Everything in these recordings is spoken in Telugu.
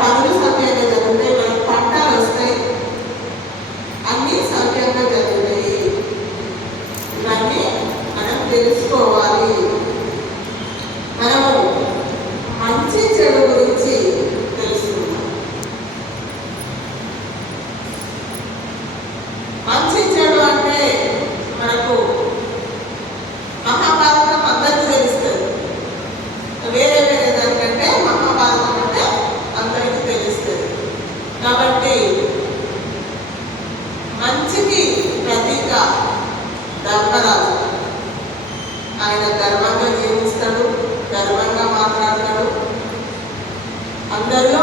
పనులు సవ్యంగా జరుగుతాయి మన పంటలు వస్తాయి అన్నీ సవ్యంగా జరుగుతాయి ఇవన్నీ మనం తెలుసుకోవాలి. మనము మంచి చెడు గురించి ఆయన గర్వంగా జీవిస్తాడు గర్వంగా మాట్లాడతాడు. అందరిలో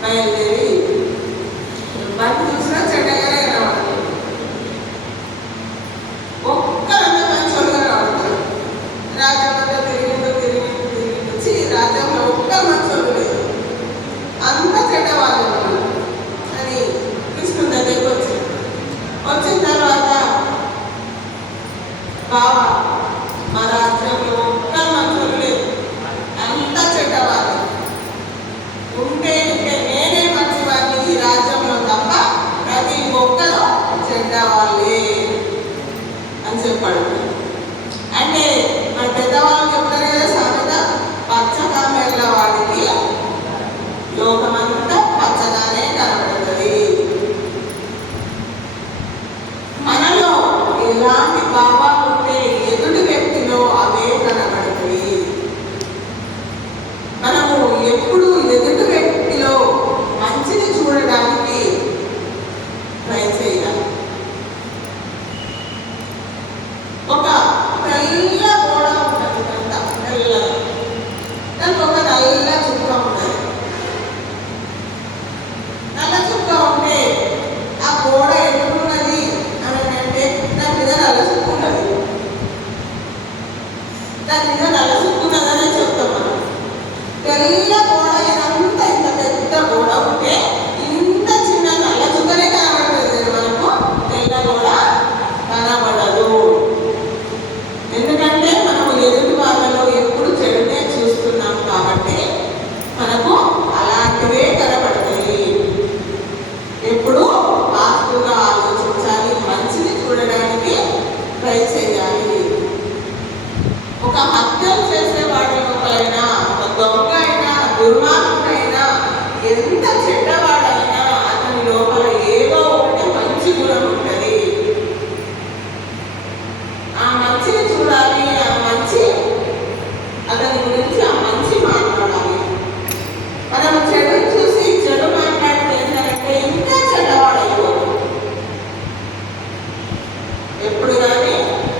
Mas 나와